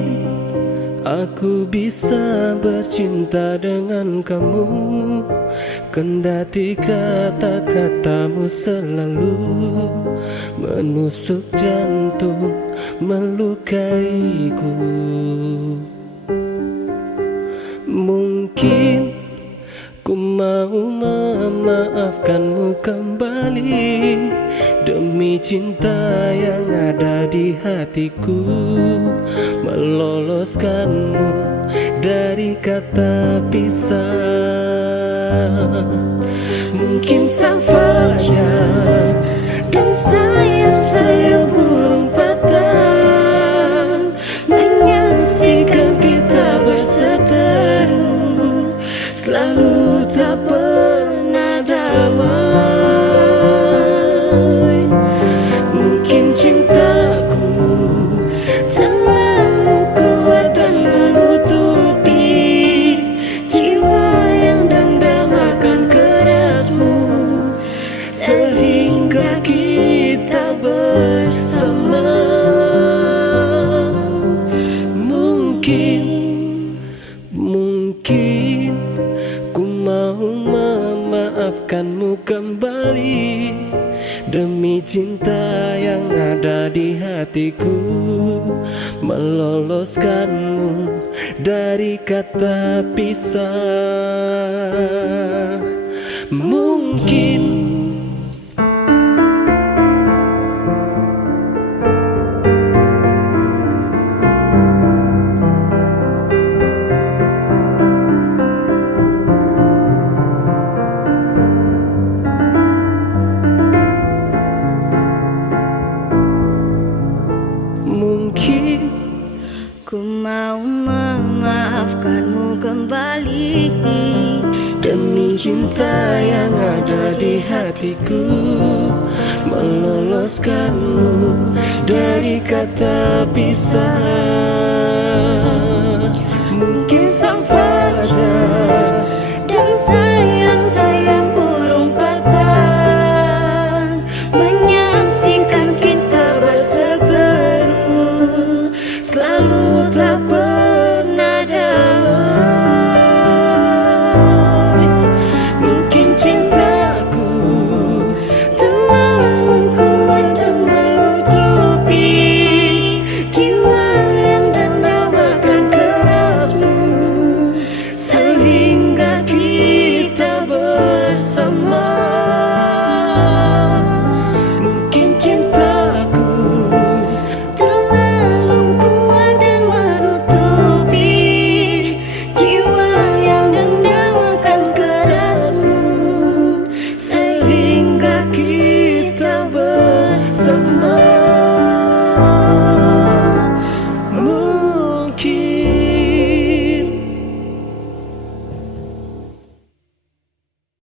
mungkin aku bisa bercinta dengan kamu, kendati kata-katamu selalu menusuk jantung, melukaiku. Mungkin ku mau memaafkanmu kembali demi cinta yang ada di hatiku, meloloskanmu dari kata pisah. Mungkin sang fajar dan sayap-sayap burung patah menyaksikan kita berseteru, selalu tak pernah damai. Mungkin cintaku terlalu kuat dan menutupi jiwa yang dendam akan kerasmu, sehingga kita bersama. Mungkin ku mau memaafkanmu kembali demi cinta yang ada di hatiku, meloloskanmu dari kata pisah. Mungkin ku mau memaafkanmu kembali demi cinta yang ada di hatiku, meloloskanmu dari kata pisah. Mungkin sang fajar dan sayap-sayap burung patah menyaksikan kita berseteru, selalu tak pernah damai. Mungkin cintaku terlalu kuat dan menutupi jiwa yang dendam akan kerasmu, sehingga kita bersama. mungkin cintaku Terlalu kuat dan menutupi jiwa yang dendam akan kerasmu, sehingga kita bersama.